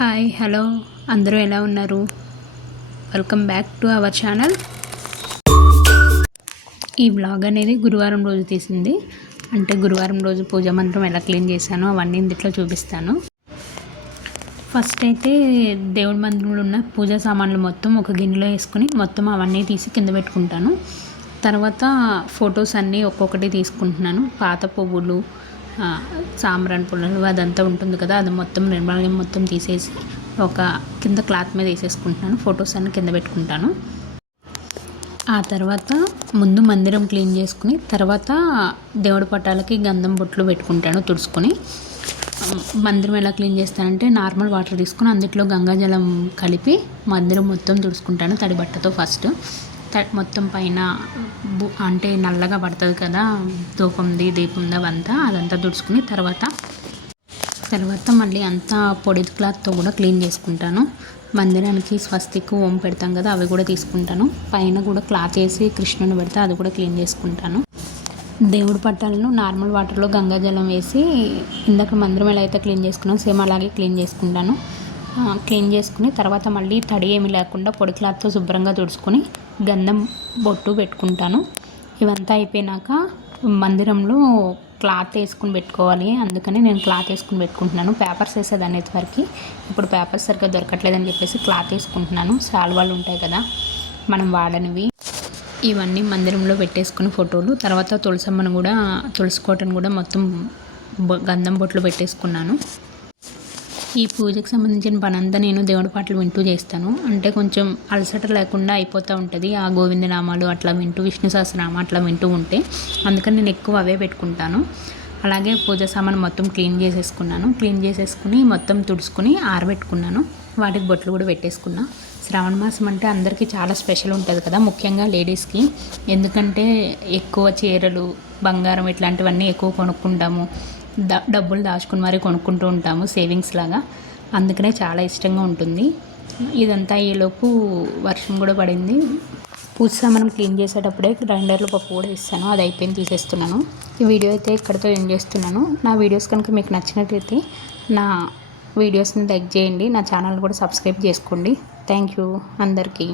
Hi hello అందరూ ఎలా ఉన్నారు? Welcome back to our channel. ఈ వ్లాగ్ అనేది గురువారం రోజు తీసింది. అంటే గురువారం రోజు పూజ మంత్రం ఎలా క్లీన్ చేశానో అవన్నీ ఇందులో చూపిస్తాను. ఫస్ట్ అయితే దేవుడి మందిరంలో ఉన్న పూజా సామాన్లు మొత్తం ఒక గిన్నెలో వేసుకుని మొత్తం అవన్నీ తీసి కింద పెట్టుకుంటాను. తర్వాత ఫొటోస్ అన్నీ ఒక్కొక్కటి తీసుకుంటున్నాను. పాత పువ్వులు, సాంబ్రాణి పుల్లలు అదంతా ఉంటుంది కదా, అది మొత్తం నిర్మాల్యం మొత్తం తీసేసి ఒక కింద క్లాత్ మీద వేసేసుకుంటున్నాను. ఫొటోస్ అన్ని కింద పెట్టుకుంటాను. ఆ తర్వాత ముందు మందిరం క్లీన్ చేసుకుని తర్వాత దేవుడి పటాలకి గంధం బొట్లు పెట్టుకుంటాను తుడుచుకొని. మందిరం ఎలా క్లీన్ చేస్తానంటే నార్మల్ వాటర్ తీసుకుని అందులో గంగాజలం కలిపి మందిరం మొత్తం తుడుచుకుంటాను తడి బట్టతో. ఫస్ట్ మొత్తం పైన అంటే నల్లగా పడుతుంది కదా ధూపంది దీపంది అదంతా తుడుచుకుని తర్వాత మళ్ళీ అంతా పొడి క్లాత్తో కూడా క్లీన్ చేసుకుంటాను. మందిరానికి స్వస్తిక్ ఓం పెడతాం కదా, అవి కూడా తీసుకుంటాను. పైన కూడా క్లాత్ వేసి కృష్ణుని పెడితే అది కూడా క్లీన్ చేసుకుంటాను. దేవుడి పట్టాలను నార్మల్ వాటర్లో గంగాజలం వేసి ఇందాక మందిరం ఎలా అయితే క్లీన్ చేసుకున్నాం సేమ్ అలాగే క్లీన్ చేసుకుంటాను. క్లీన్ చేసుకుని తర్వాత మళ్ళీ తడి ఏమి లేకుండా పొడి క్లాత్తో శుభ్రంగా తుడుచుకొని గంధం బొట్టు పెట్టుకుంటాను. ఇవంతా అయిపోయినాక మందిరంలో క్లాత్ వేసుకుని పెట్టుకోవాలి, అందుకని నేను క్లాత్ వేసుకుని పెట్టుకుంటున్నాను. పేపర్స్ వేసేదాన్ని వరకు, ఇప్పుడు పేపర్స్ సరిగ్గా దొరకట్లేదని చెప్పేసి క్లాత్ వేసుకుంటున్నాను. శాల్వాలు ఉంటాయి కదా మనం వాడనివి, ఇవన్నీ మందిరంలో పెట్టేసుకుని ఫోటోలు. తర్వాత తులసమ్మను కూడా తులసుకోవటం కూడా మొత్తం గంధం బొట్లు పెట్టేసుకున్నాను. ఈ పూజకు సంబంధించిన పనంతా నేను దేవుడి పాటలు వింటూ చేస్తాను. అంటే కొంచెం అలసట లేకుండా అయిపోతూ ఉంటుంది ఆ గోవిందనామాలు అట్లా వింటూ, విష్ణు సహస్రనామం అట్లా వింటూ ఉంటే. అందుకని నేను ఎక్కువ అవే పెట్టుకుంటాను. అలాగే పూజ సామాను మొత్తం క్లీన్ చేసేసుకుని మొత్తం తుడుచుకుని ఆరబెట్టుకున్నాను. వాటికి బొట్లు కూడా పెట్టేసుకున్నా. శ్రావణ మాసం అంటే అందరికీ చాలా స్పెషల్ ఉంటుంది కదా, ముఖ్యంగా లేడీస్కి. ఎందుకంటే ఎక్కువ చీరలు, బంగారం ఇట్లాంటివన్నీ ఎక్కువ కొనుక్కుంటాము. డబ్బులు దాచుకుని మరీ కొనుక్కుంటూ ఉంటాము సేవింగ్స్ లాగా. అందుకనే చాలా ఇష్టంగా ఉంటుంది. ఇదంతా అయ్యేలోపు వర్షం కూడా పడింది. పూజ సామాను క్లీన్ చేసేటప్పుడే గ్రైండర్లో పప్పు కూడా ఇస్తాను, అది అయిపోయింది తీసేస్తున్నాను. ఈ వీడియో అయితే ఇక్కడితో ఎండ్ చేస్తున్నాను. నా వీడియోస్ కనుక మీకు నచ్చినట్లయితే నా వీడియోస్ని లైక్ చేయండి, నా ఛానల్ కూడా సబ్స్క్రైబ్ చేసుకోండి. థ్యాంక్ యూ అందరికీ.